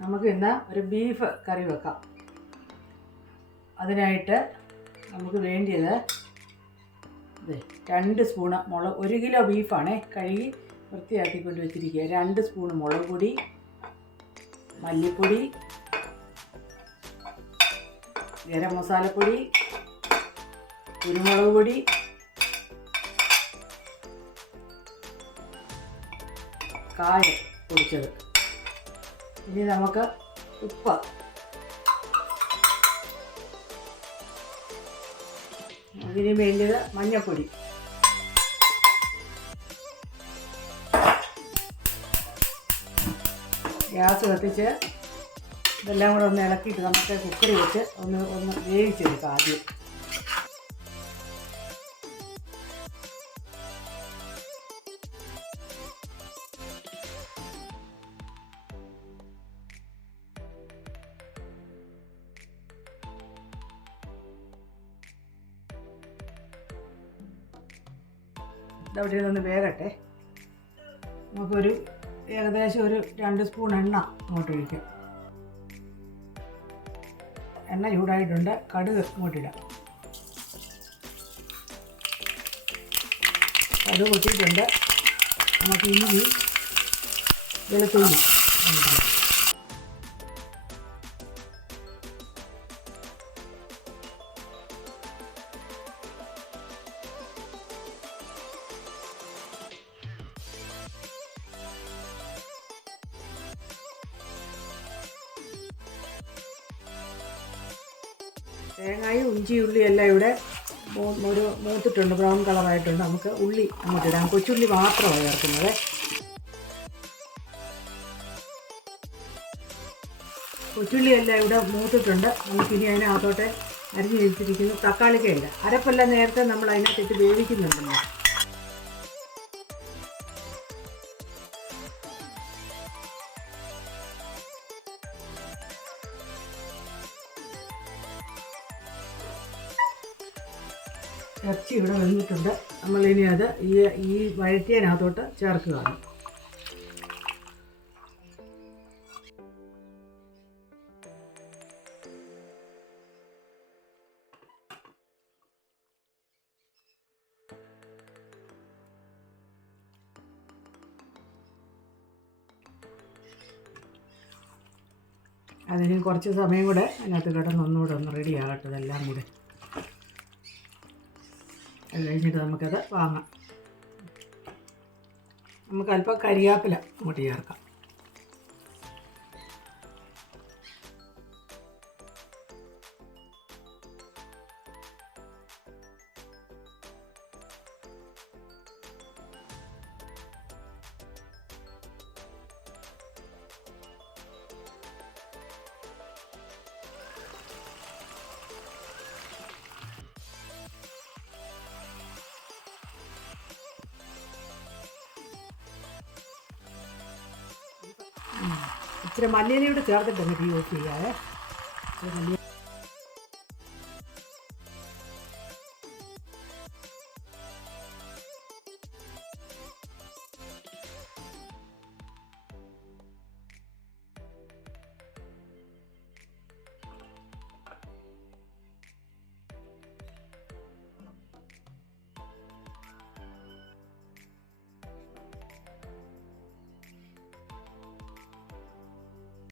നമുക്ക് ഇന്ന് ഒരു ബീഫ് കറി വെക്കാം. അതിനായിട്ട് നമുക്ക് വേണ്ടിയത് 2 സ്പൂണ് മുളക്, 1 കിലോ ബീഫാണ് കഴുകി വൃത്തിയാക്കിക്കൊണ്ട് വെച്ചിരിക്കുക. 2 സ്പൂണ് മുളക് പൊടി, മല്ലിപ്പൊടി, ഗരം മസാലപ്പൊടി, കുരുമുളക് പൊടി, കായം പൊടിച്ചത്. ഇനി നമുക്ക് ഉപ്പ്, ഇതിന് വേണ്ടത് മഞ്ഞൾപ്പൊടി, ഗ്യാസ് കത്തിച്ച് ഇതെല്ലാം കൂടെ ഒന്ന് ഇളക്കിയിട്ട് നമുക്ക് കുക്കറിൽ വെച്ച് ഒന്ന് വേവിച്ചെടുക്കാം. ആദ്യം ഇതവിടെ നിന്ന് വേകട്ടെ. നമുക്കൊരു ഏകദേശം ഒരു 2 സ്പൂൺ എണ്ണ അങ്ങോട്ട് ഒഴിക്കാം. എണ്ണ ചൂടായിട്ടുണ്ട്. കടുക് ഇങ്ങോട്ടിടാം. കടുക് പൊട്ടിയിട്ടുണ്ട്. നമുക്ക് ഇഞ്ചി, വെളുത്തുള്ളി, തേങ്ങയും ഇഞ്ചി ഉള്ളി എല്ലാം ഇവിടെ ഒരു മൂത്തിട്ടുണ്ട്, ബ്രൗൺ കളറായിട്ടുണ്ട്. നമുക്ക് ഉള്ളി അങ്ങോട്ടിടാം. കൊച്ചുള്ളി മാത്രമാണ് ചേർക്കുന്നത്. കൊച്ചുള്ളി എല്ലാം ഇവിടെ മൂത്തിട്ടുണ്ട്. നമുക്കിനി അതിനകത്തോട്ട് അരിഞ്ഞ് വെച്ചിരിക്കുന്നു തക്കാളിക്കയില്ല. അരപ്പെല്ലാം നേരത്തെ നമ്മൾ അതിനകത്തിട്ട് വേവിക്കുന്നുണ്ടല്ലോ. ഇറച്ചി ഇവിടെ വെന്തിട്ടുണ്ട്. നമ്മളിനി അത് ഈ വഴറ്റിയതിനകത്തോട്ട് ചേർക്കുകയാണ്. അതിന് കുറച്ച് സമയം കൂടെ അതിനകത്ത് കിടന്നൊന്നുകൂടെ ഒന്ന് റെഡി ആകട്ടെ ഇതെല്ലാം കൂടെ. അത് കഴിഞ്ഞിട്ട് നമുക്കത് വാങ്ങാം. നമുക്ക് അല്പം കരിയാപ്പില അങ്ങോട്ട് ചേർക്കാം. ഇച്ചിരി മല്ലിയിലൂടെ ചേർത്തിട്ട് തീ ഓഫ് ചെയ്യാതെ. മല്ലിയില